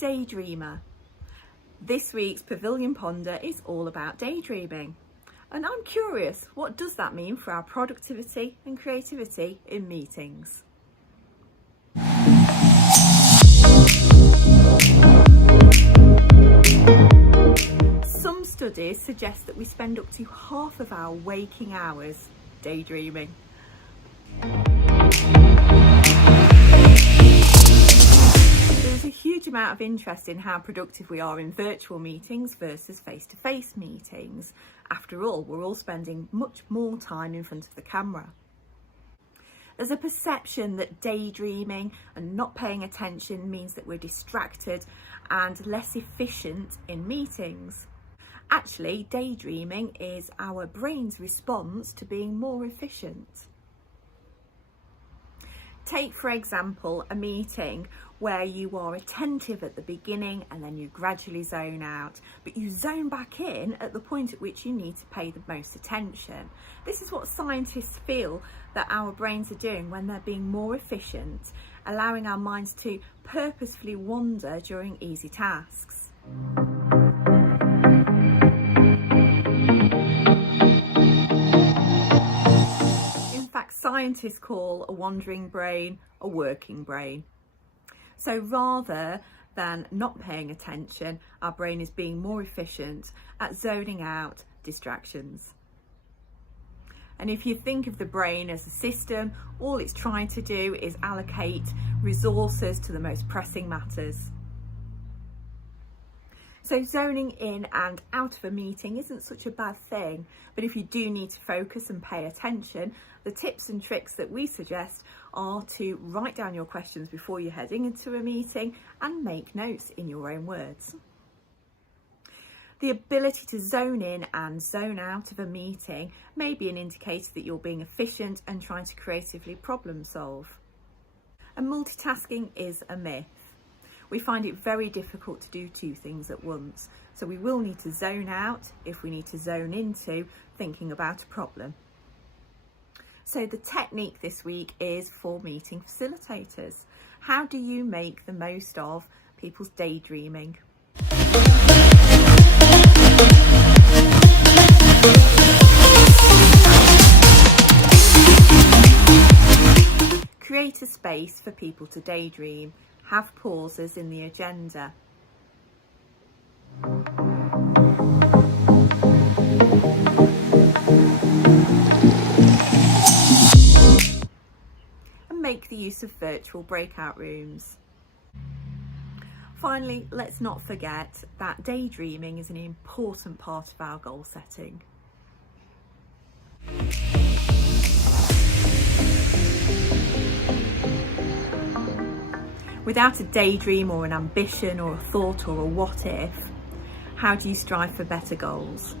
Daydreamer. This week's Pavilion Ponder is all about daydreaming. And I'm curious, what does that mean for our productivity and creativity in meetings? Some studies suggest that we spend up to half of our waking hours daydreaming. There's a huge amount of interest in how productive we are in virtual meetings versus face-to-face meetings. After all, we're all spending much more time in front of the camera. There's a perception that daydreaming and not paying attention means that we're distracted and less efficient in meetings. Actually, daydreaming is our brain's response to being more efficient. Take, for example, a meeting where you are attentive at the beginning and then you gradually zone out, but you zone back in at the point at which you need to pay the most attention. This is what scientists feel that our brains are doing when they're being more efficient, allowing our minds to purposefully wander during easy tasks. Scientists call a wandering brain a working brain. So rather than not paying attention, our brain is being more efficient at zoning out distractions. And if you think of the brain as a system, all it's trying to do is allocate resources to the most pressing matters. So zoning in and out of a meeting isn't such a bad thing, but if you do need to focus and pay attention, the tips and tricks that we suggest are to write down your questions before you're heading into a meeting and make notes in your own words. The ability to zone in and zone out of a meeting may be an indicator that you're being efficient and trying to creatively problem solve. And multitasking is a myth. We find it very difficult to do two things at once, so we will need to zone out if we need to zone into thinking about a problem. So the technique this week is for meeting facilitators. How do you make the most of people's daydreaming? Create a space for people to daydream. Have pauses in the agenda. And make the use of virtual breakout rooms. Finally, let's not forget that daydreaming is an important part of our goal setting. Without a daydream or an ambition or a thought or a what if, how do you strive for better goals?